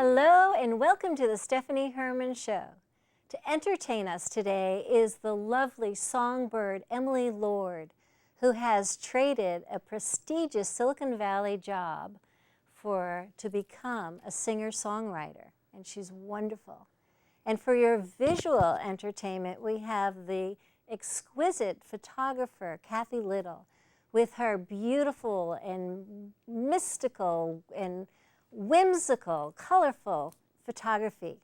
Hello and welcome to the Stephanie Herman Show. To entertain us today is the lovely songbird Emily Lord, who has traded a prestigious Silicon Valley job to become a singer-songwriter, and she's wonderful. And for your visual entertainment, we have the exquisite photographer Kathy Little with her beautiful and mystical and whimsical, colorful photography.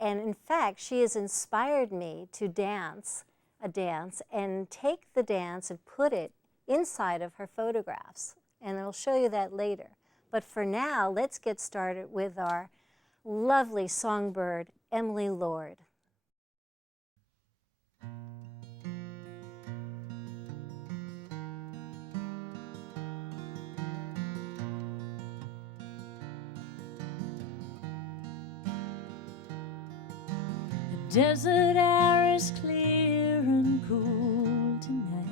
And in fact, she has inspired me to dance a dance and take the dance and put it inside of her photographs. And I'll show you that later. But for now, let's get started with our lovely songbird, Emily Lord. The desert air is clear and cool tonight.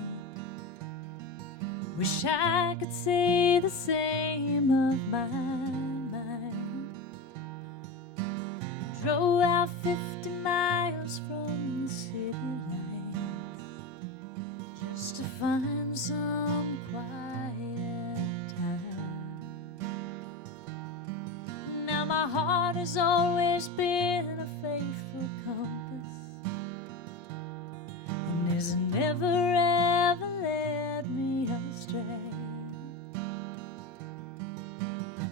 Wish I could say the same of my mind. Drove out 50 miles from the city lights just to find some quiet time. Now my heart has always been a faithful compass, and has never ever led me astray.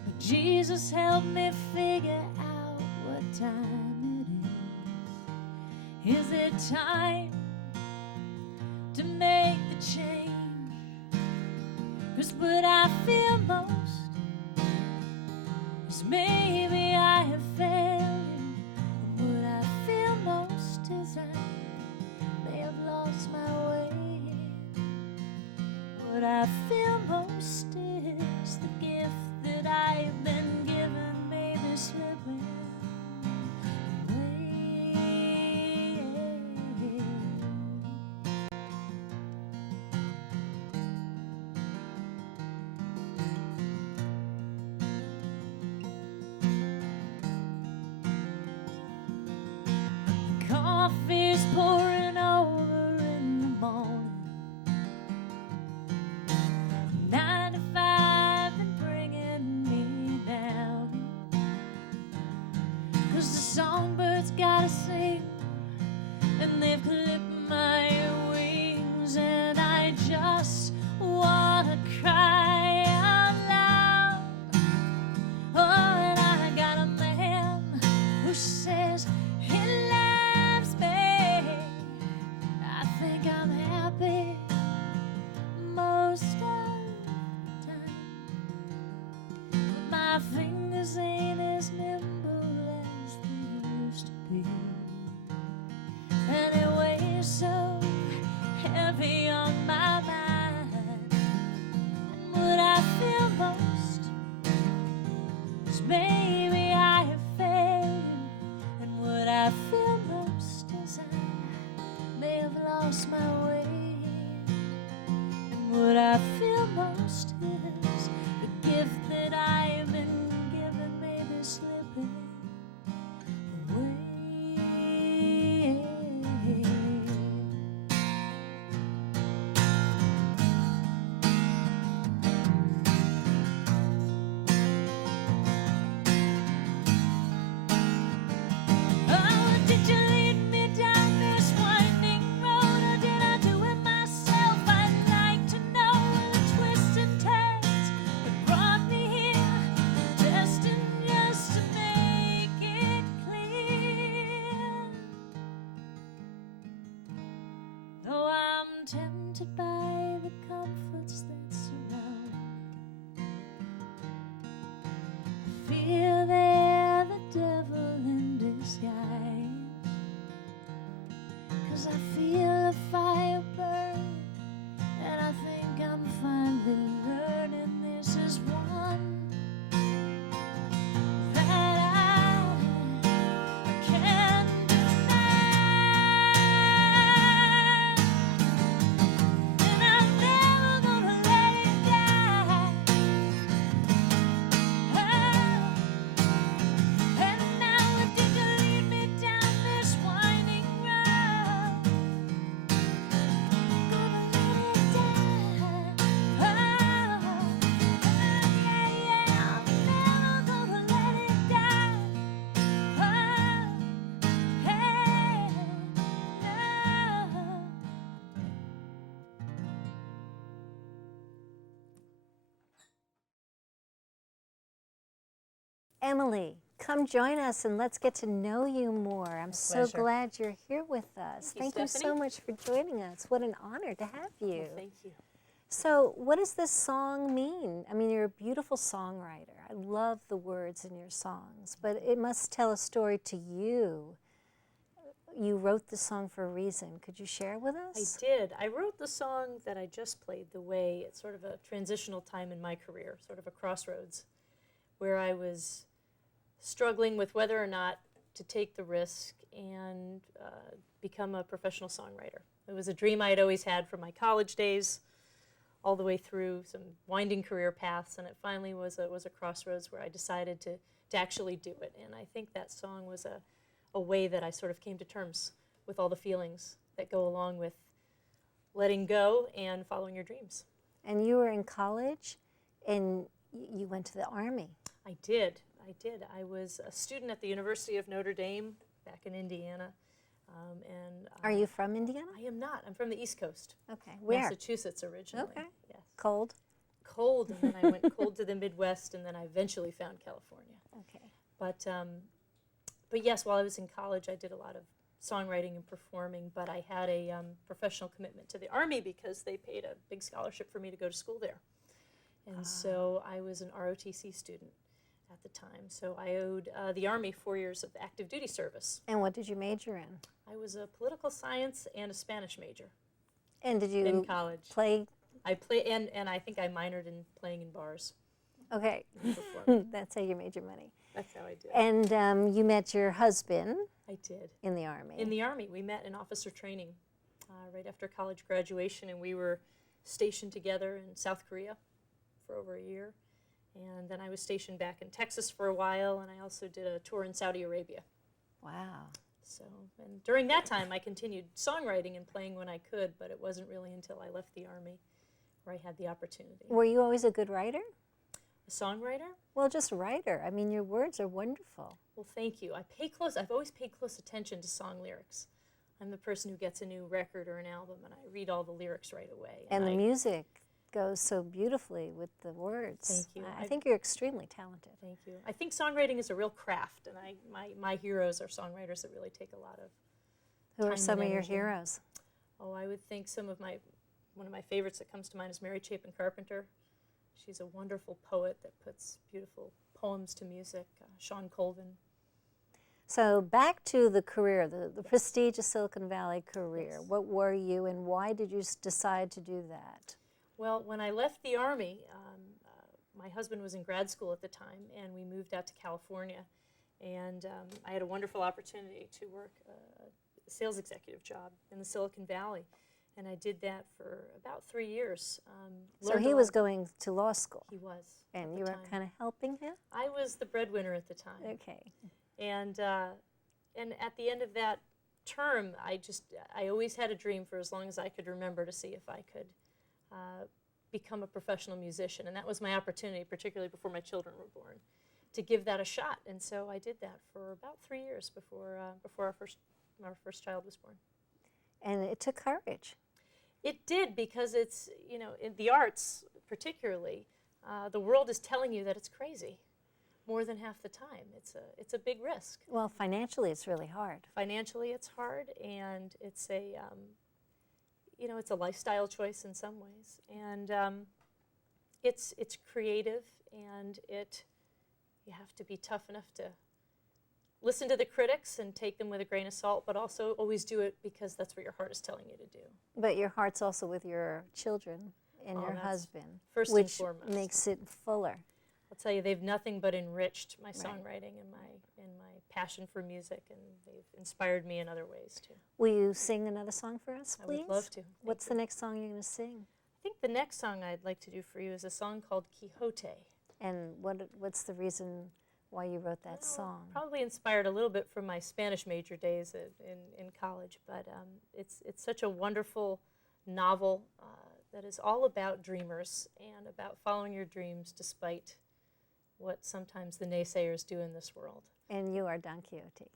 But Jesus helped me figure out what time it is. Is it time to make the change? 'Cause what I fear most is maybe I have failed him. And what I feel most is I may have lost my way. What I feel most is the gift that I have been given may be slipping away. Coffee's pouring over in the morning. 9 to 5 and bringing me down. 'Cause the songbirds gotta sing, and they've clipped my wings, and I just wanna cry out loud. Oh, and I got a man who says he loves me. I think I'm happy most of the time. But my fingers ain't as nimble as they used to be, and it weighs so heavy on my mind. And what I feel most is maybe I have failed him. And what I feel most is I may have lost my way. And what I feel most is the gift that I have been given may be slipping away. Oh, did you lead me down this winding road, or did I do it myself? I'd like to know the twists and turns that brought me here, destined just to make it clear. Though I'm tempted by the comforts that surround me, I fear they're the devil in disguise. 'Cause I feel a fire burn, and I think I'm finally learning this is one that I can't deny. And I'm never gonna let it die. Emily, come join us and let's get to know you more. I'm so pleasure. glad you're here with us. Thank Thank you, you so Stephanie. much for joining us. What an honor to have you. Well, thank you. So, what does this song mean? I mean, you're a beautiful songwriter. I love the words in your songs, but it must tell a story to you. You wrote the song for a reason. Could you share with I us? did. I wrote the song that I just played, The Way. It's sort of a transitional time in my career, sort of a crossroads, where I was struggling with whether or not to take the risk and become a professional songwriter. It was a dream I had always had from my college days, all the way through some winding career paths, and it finally was a crossroads where I decided to actually do it. And I think that song was a way that I sort of came to terms with all the feelings that go along with letting go and following your dreams. And you were in college and you went to the Army. I did. I was a student at the University of Notre Dame back in Indiana. Are you from Indiana? I am not. I'm from the East Coast. Okay. Where? Massachusetts originally. Okay. Yes. Cold? Cold, and then I went cold to the Midwest, and then I eventually found California. Okay. But yes, while I was in college, I did a lot of songwriting and performing, but I had a professional commitment to the Army because they paid a big scholarship for me to go to school there. And so I was an ROTC student at the time. So I owed the Army 4 years of active duty service. And what did you major in? I was a political science and a Spanish major And did you in college. play? I play, and I think I minored in playing in bars. Okay. And performing. That's how you made your money. That's how I did. And you met your husband I did. in the Army. In the Army. We met in officer training right after college graduation, and we were stationed together in South Korea for over a year. And then I was stationed back in Texas for a while, and I also did a tour in Saudi Arabia. Wow. So, and during that time, I continued songwriting and playing when I could, but it wasn't really until I left the Army where I had the opportunity. Were you always a good writer? A songwriter? Well, just writer. I mean, your words are wonderful. Well, thank you. I've always paid close attention to song lyrics. I'm the person who gets a new record or an album, and I read all the lyrics right away. And the music goes so beautifully with the words. Thank you. I think you're extremely talented. Thank you. I think songwriting is a real craft, and my heroes are songwriters that really take a lot of Who are time some and of your energy. heroes? Oh, I would think one of my favorites that comes to mind is Mary Chapin Carpenter. She's a wonderful poet that puts beautiful poems to music. Sean Colvin. So back to the career, the prestigious Silicon Valley career. Yes. What were you and why did you decide to do that? Well, when I left the Army, my husband was in grad school at the time, and we moved out to California. And I had a wonderful opportunity to work a sales executive job in the Silicon Valley. And I did that for about 3 years. So he was going to law school. He was. And you were kind of helping him? I was the breadwinner at the time. Okay. And at the end of that term, I always had a dream for as long as I could remember to see if I could become a professional musician. And that was my opportunity, particularly before my children were born, to give that a shot. And so I did that for about 3 years before our first child was born. And it took courage. It did, because it's, in the arts particularly, the world is telling you that it's crazy more than half the time. It's a big risk. Well, financially, it's really hard. Financially, it's hard, and it's a lifestyle choice in some ways, and it's creative, and you have to be tough enough to listen to the critics and take them with a grain of salt, but also always do it because that's what your heart is telling you to do. But your heart's also with your children and your That's husband, first and which foremost. makes it fuller. I'll tell you, they've nothing but enriched my Right. songwriting and my passion for music, and they've inspired me in other ways too. Will you sing another song for us, I please? would love to. What's the next song you're going to sing? I think the next song I'd like to do for you is a song called Quixote. And what's the reason why you wrote that song? Probably inspired a little bit from my Spanish major days in college, but it's such a wonderful novel that is all about dreamers and about following your dreams despite what sometimes the naysayers do in this world. And you are Don Quixote.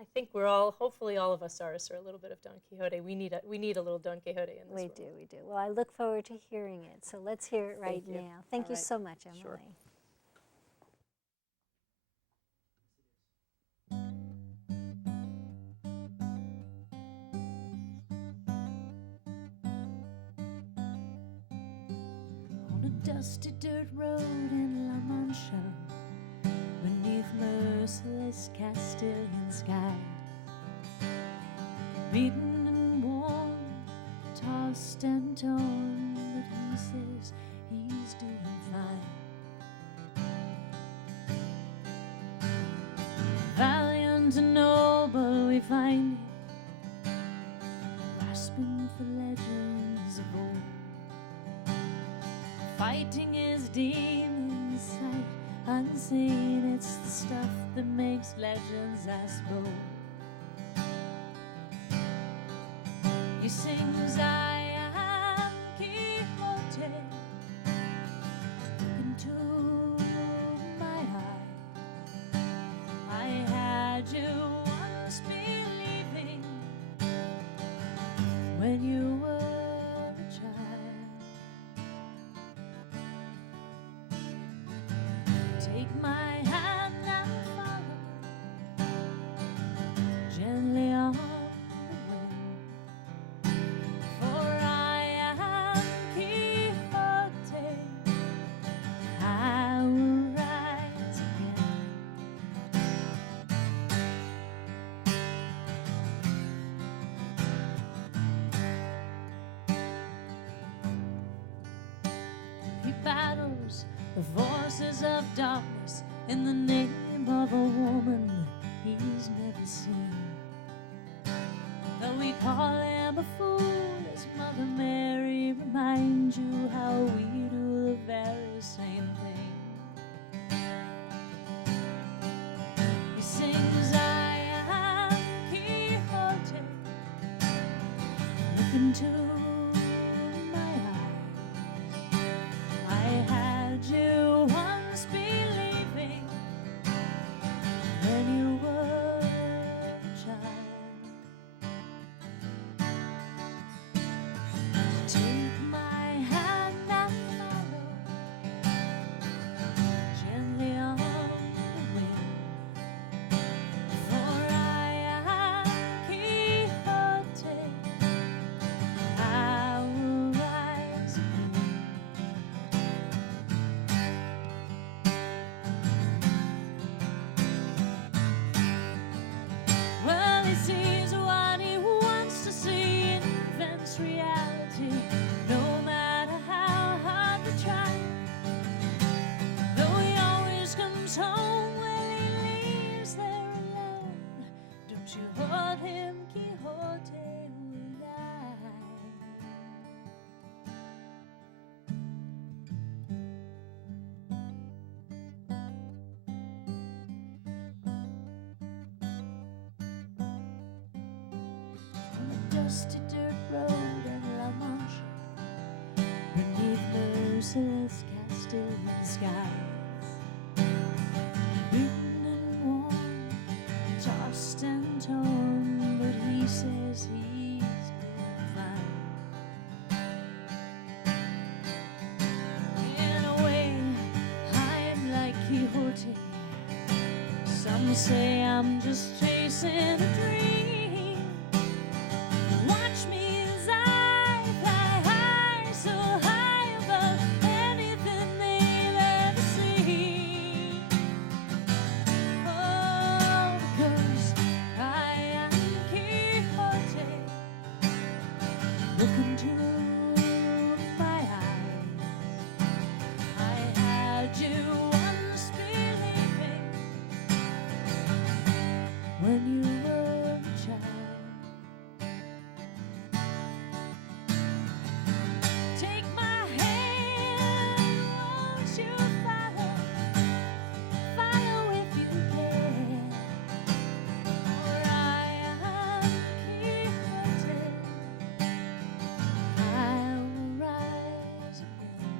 I think hopefully all of us artists are a little bit of Don Quixote. We need a little Don Quixote in this world. We do. Well, I look forward to hearing it. So let's hear it right Thank you. now. Thank All you right. so much, Emily. Sure. dusty dirt road in La Mancha, beneath merciless Castilian skies, beaten and worn, tossed and torn, but he says he's doing fine. Valiant and noble we find him, grasping for legends of old, fighting his demons sight unseen. It's the stuff that makes legends as bold. He sings, I am Quixote, look into my eye. I had you once believing when you were a child. Take my hand and follow gently on the way, for I am Quixote, I will rise again. He battles the forces of darkness in the name of a woman he's never seen. Though we call him a fool, his Mother Mary reminds you how we do the very same thing. He sings, I am Quixote, look into my eyes. I had you once believing when you were a child. Take my hand and follow gently on the wind, for I am Quixote, I will rise again. Well, he sees what he wants to see, invents reality, no matter how hard to try. Though he always comes home when he leaves there alone, don't you hold him, Quixote will die. On the dusty dirt road in La Mancha, beneath merciless Castilian skies, beaten and worn, tossed and torn, but he says he's doing fine. In a way, I'm like Quixote. Some say I'm just chasing a dream. Watch me as I fly high, so high above anything they've ever seen. Oh, because I am Quixote, look into my eyes. I had you once believing when you were a child. Take my hand, won't you follow? Follow if you can. For I am Quixote, I will rise again.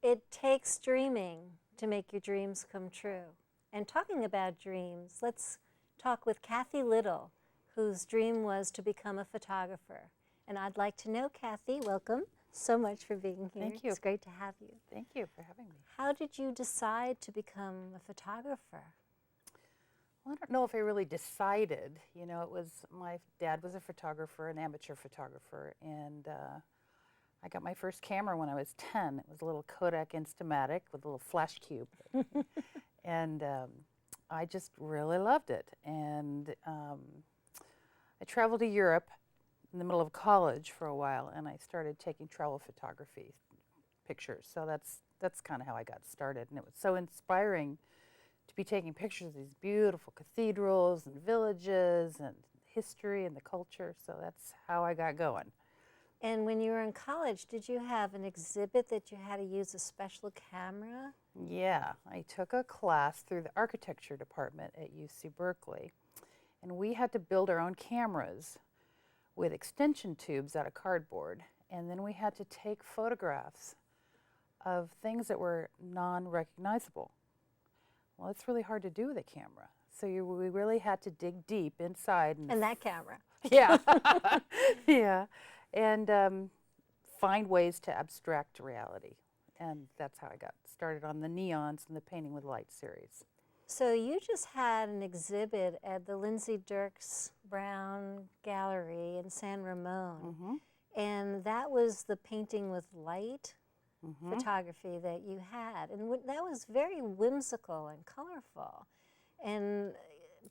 It takes dreaming to make your dreams come true. And talking about dreams, let's talk with Kathy Little, whose dream was to become a photographer. And I'd like to know, Kathy, welcome so much for being here. Thank you. It's great to have you. Thank you for having me. How did you decide to become a photographer? Well, I don't know if I really decided. You know, it was my dad was a photographer, an amateur photographer, and I got my first camera when I was 10. It was a little Kodak Instamatic with a little flash cube. And I just really loved it. And I traveled to Europe in the middle of college for a while, and I started taking travel photography pictures. So that's kind of how I got started. And it was so inspiring to be taking pictures of these beautiful cathedrals and villages and history and the culture. So that's how I got going. And when you were in college, did you have an exhibit that you had to use a special camera? Yeah, I took a class through the architecture department at UC Berkeley, and we had to build our own cameras with extension tubes out of cardboard, and then we had to take photographs of things that were non-recognizable. Well, it's really hard to do with a camera, so we really had to dig deep inside. And that camera. Yeah, yeah, and find ways to abstract reality. And that's how I got started on the neons and the Painting with Light series. So you just had an exhibit at the Lindsay Dirks Brown Gallery in San Ramon. And that was the Painting with Light photography that you had. And that was very whimsical and colorful. And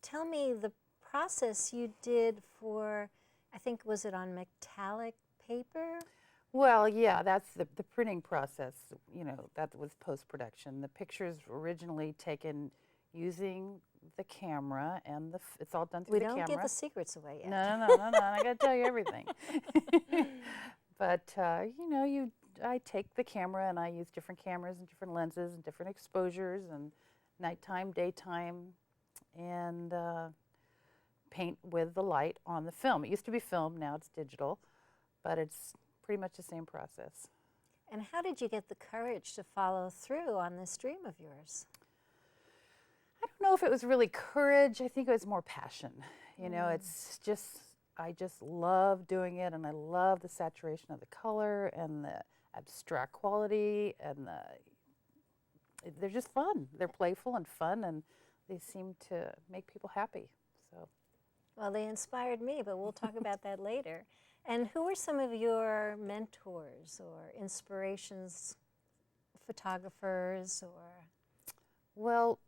tell me the process you did for, I think, was it on metallic paper? Well, yeah, that's the printing process. You know, that was post-production. The pictures were originally taken using the camera, and it's all done through the camera. We don't give the secrets away yet. No. I got to tell you everything. But you know, I take the camera and I use different cameras and different lenses and different exposures and nighttime, daytime, and paint with the light on the film. It used to be film, now it's digital, but it's pretty much the same process. And how did you get the courage to follow through on this dream of yours? I don't know if it was really courage. I think it was more passion. You know, it's just, I just love doing it, and I love the saturation of the color and the abstract quality, and they're just fun. They're playful and fun, and they seem to make people happy. So, well, they inspired me, but we'll talk about that later. And who are some of your mentors or inspirations, photographers, or? Well,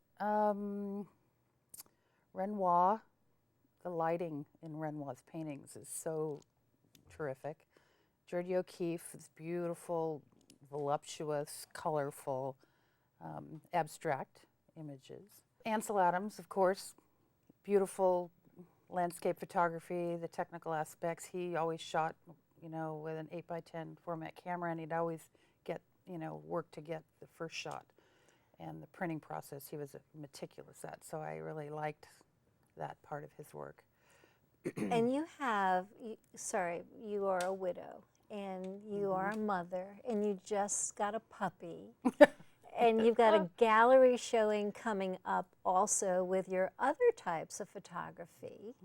Renoir, the lighting in Renoir's paintings is so terrific. George O'Keeffe is beautiful, voluptuous, colorful, abstract images. Ansel Adams, of course, beautiful landscape photography, the technical aspects. He always shot, you know, with an 8x10 format camera, and he'd always get, you know, work to get the first shot. And the printing process, he was meticulous at, so I really liked that part of his work. And you have, you are a widow, and you are a mother, and you just got a puppy. And you've got a gallery showing coming up also with your other types of photography.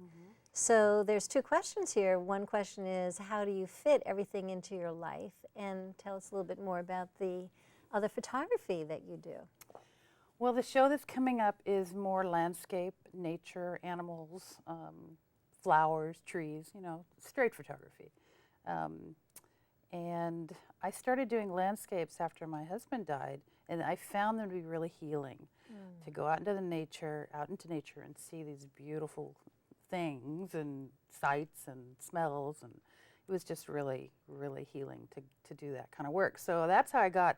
So there's two questions here. One question is, how do you fit everything into your life? And tell us a little bit more about the other photography that you do. Well, the show that's coming up is more landscape, nature, animals, flowers, trees, you know, straight photography. And I started doing landscapes after my husband died, and I found them to be really healing. To go out into nature and see these beautiful things and sights and smells, and it was just really, really healing to do that kind of work. So that's how I got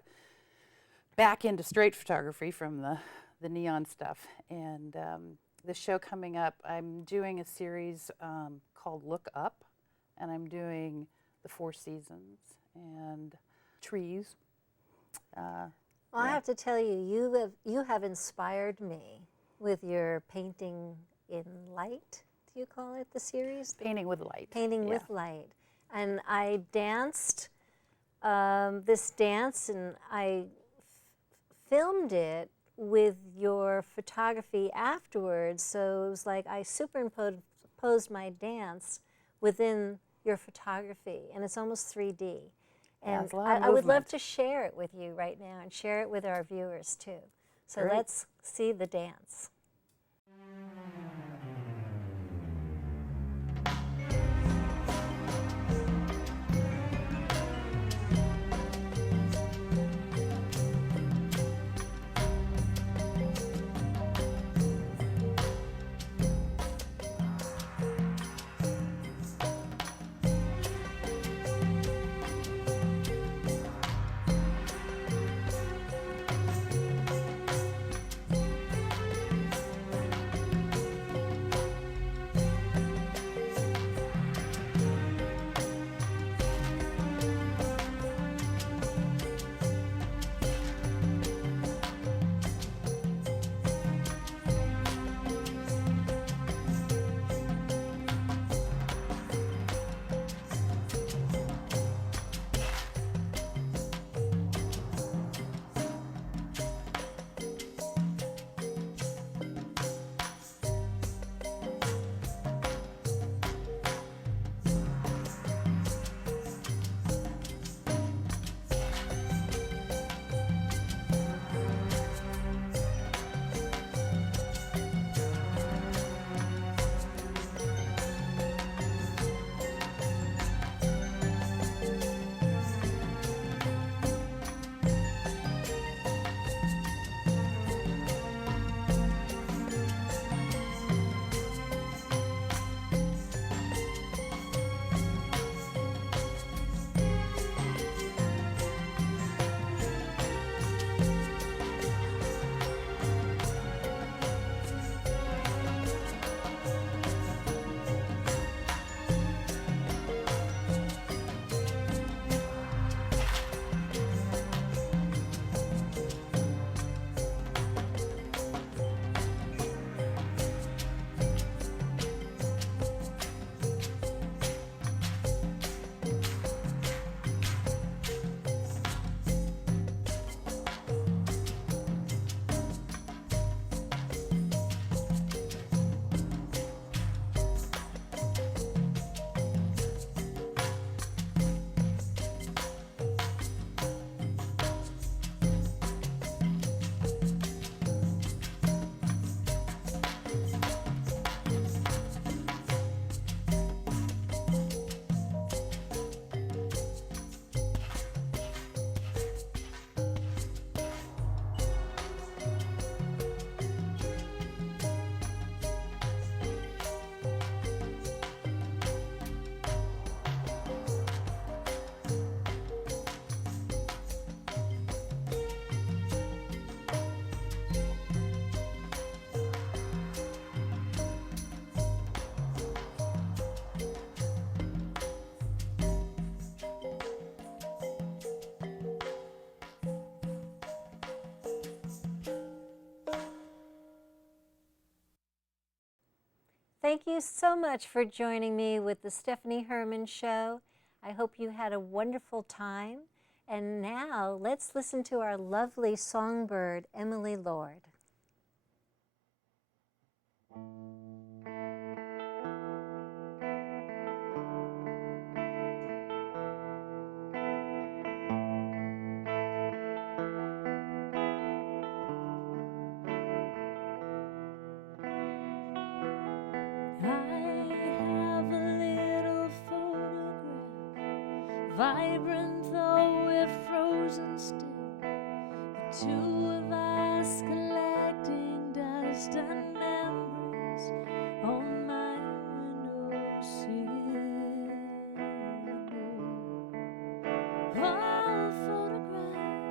back into straight photography from the neon stuff. And the show coming up, I'm doing a series called Look Up, and I'm doing the Four Seasons and trees. Well, I have to tell you, you have inspired me with your Painting in Light, do you call it, the series? Painting with Light. Painting with Light. And I danced this dance, and I filmed it with your photography afterwards. So it was like I superimposed my dance within your photography, and it's almost 3D. Yeah, And it's a lot of I would love movement. to share it with you right now and share it with our viewers too. So Great. let's see the dance. Thank you so much for joining me with the Stephanie Herman Show. I hope you had a wonderful time. And now let's listen to our lovely songbird, Emily Lord. Vibrant though we're frozen still, the two of us collecting dust and memories on my windowsill. A photograph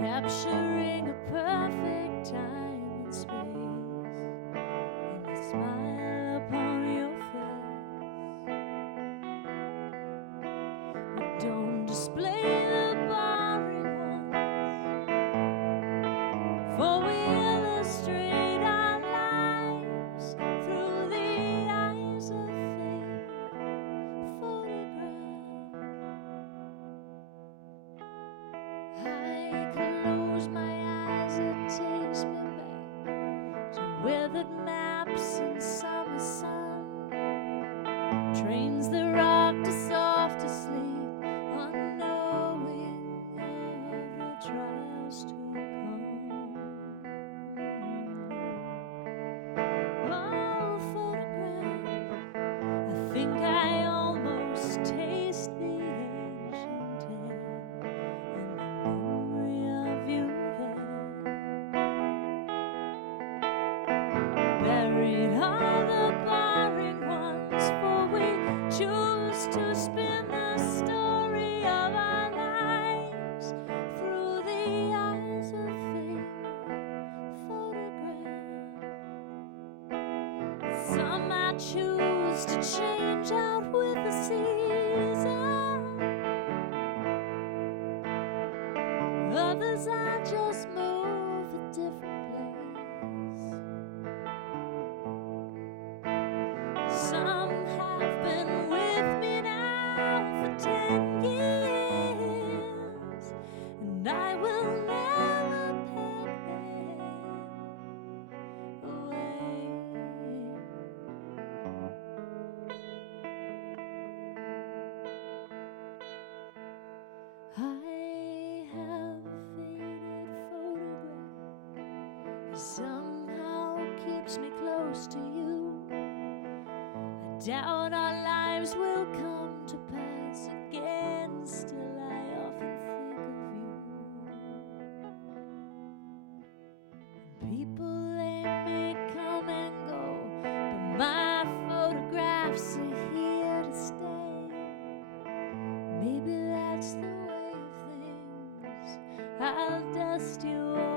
capturing a perfect time and space, and a smile upon your face. Don't display the boring ones, for we illustrate our lives through the eyes of fate. Photograph. I close my eyes, it takes me back to weathered maps and summer sun, trains that ride think I almost taste the ancient air and the memory of you there. Buried are the boring ones, for we choose to spin the story of our lives through the eyes of favorite photograph. Some I choose to change out with the season, others I just move a different place. Some have been with me now for 10 years, and I will never pack them away. I have a faded photograph that somehow keeps me close to you. I doubt our lives will come to pass again, still I often think of you. People, they may come and go, but my photographs are here to stay. Maybe that's the way of things. I'll dust you off